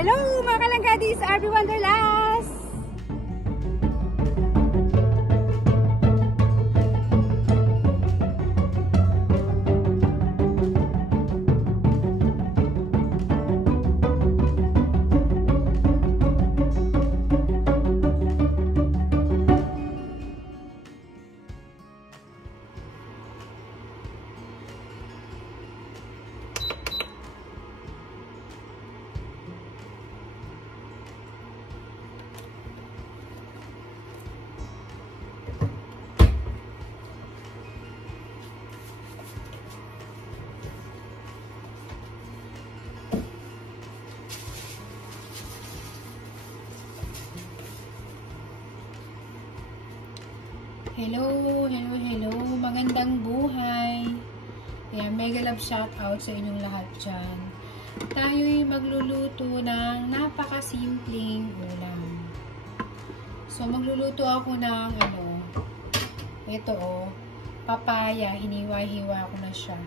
Hello mga kalanggadis, RB Wanderlust! Hello, magandang buhay. Ayan, mega love shout out sa inyong lahat dyan. Tayo'y magluluto ng napakasimpleng ulam. So, magluluto ako ng ito papaya, hiniwa-hiwa ko na siya.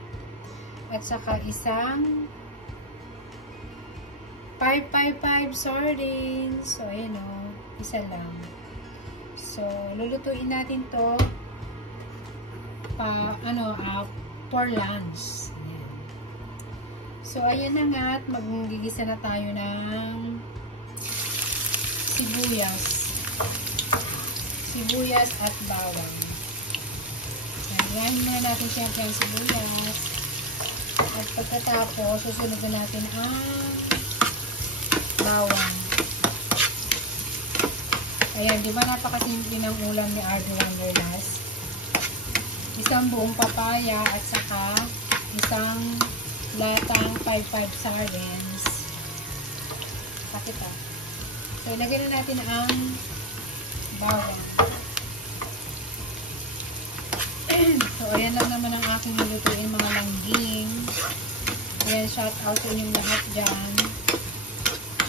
At saka isang 555 sardines. So, ayan isa lang. So, lulutuin natin to for lunch. Ayan. So, ayan na nga at magigisa na tayo ng sibuyas at bawang. Ayan muna natin siyempre ang sibuyas. At pagkatapos, susunod na natin ang bawang. Ayan, di ba napakasimple ng ulam ni RB Wanderlust? Isang buong papaya at saka isang latang 55 sardines. Pakita. So, ilagay na natin ang bawang. So, ayan lang naman ang aking nilutuin mga langging. Ayan, shout out sa inyong lahat dyan.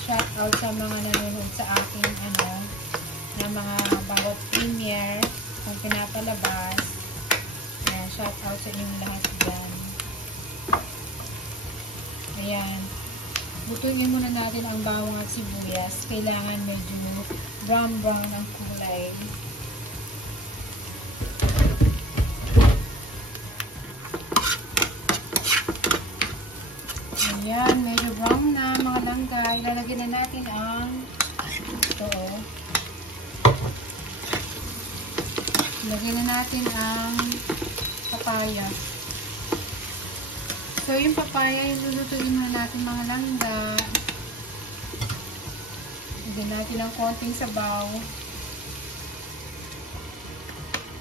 Shout out sa mga nanonood sa aking na mga bawat premiere kung pinapalabas. Ayan, shout out sa inyong lahat dyan. Ayan, lutuin muna natin ang bawang at sibuyas. Kailangan medyo brown ang kulay. Ayan, medyo brown na mga langga. Ilalagay na natin ang lagyan na natin ang papaya. So, yung papaya, lulutuin na natin mga langga. Lagyan natin ang konting sabaw.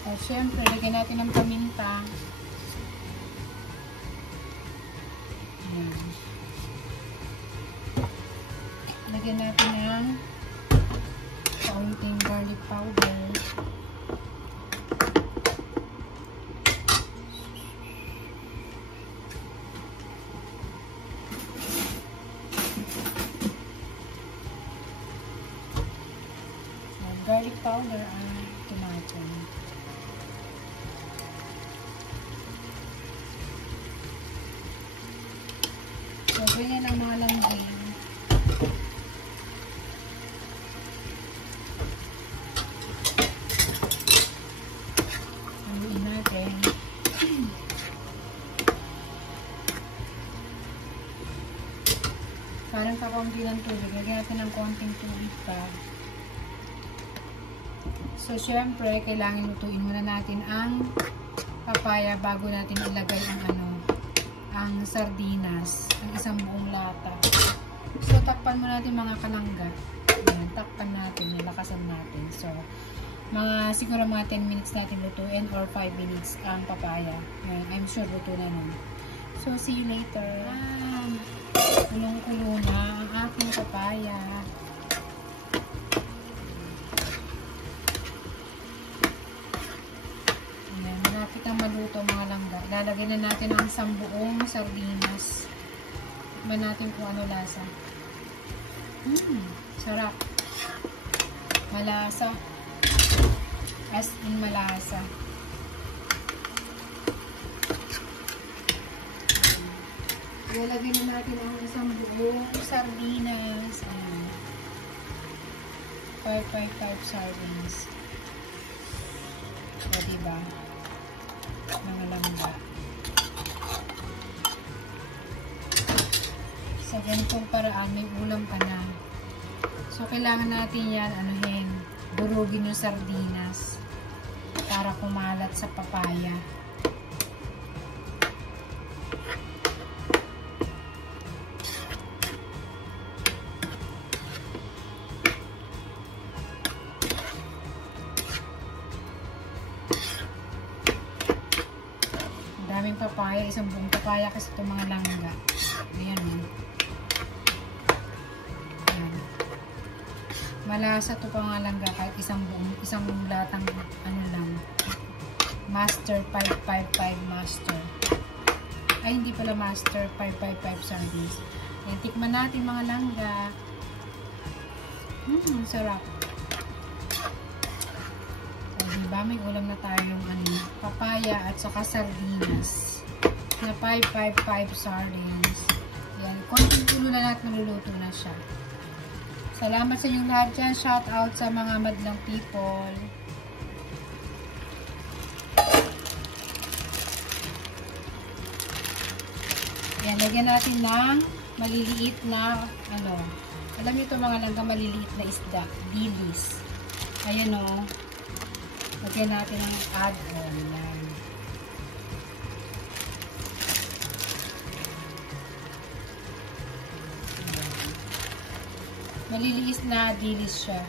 At syempre, lagyan natin ang paminta. Ayan. Lagyan natin ang kaunting garlic powder. Garlic powder ang tomato. So, ganyan ang mga langging. Haluin natin. Parang kakaunti ng tubig. Lagyan natin ng konting tubig pa. So, syempre, kailangan lutuin muna natin ang papaya bago natin ilagay ang sardinas, ang isang buong lata. So, takpan muna natin mga kalangga. Ayan, takpan natin, nilakasan natin. So, siguro mga 10 minutes natin lutuin or 5 minutes ang papaya. Ayan, I'm sure luto na nun. So, see you later. Kulong-kulo na ang aking papaya. Maluto mga langga. Lalagay na natin ang isang buong sardinas. Tikman natin kung ano lasa. Sarap. Malasa. As in malasa. Ilalagay na natin ang isang buong sardinas. 555 sardines. O, diba? Mga langga. Sa ganitong paraan, may ulam ka na. So, kailangan natin yan, durugin yung sardinas para kumalat sa papaya. Daming papaya, isang buong papaya kasi itong mga langga. Ayan o. Ayan. Malasa ito pa mga langga kahit isang latang lang. Master 555 Master. Ay, hindi pala Master 555 sardines. Ayan, tikman natin mga langga. Sarap. Diba? May ulam na tayong papaya at saka sardinas na 555 sardines. Yan. Konting tulo na lahat, maluluto na siya. Salamat sa inyong lahat dyan. Shout out sa mga madlang people. Yan. Lagyan natin ng maliliit na alam niyo ito mga langga, maliliit na isda. Dilis. Ayan o. Lagyan natin ang add-on. Maliliis na dilis siya.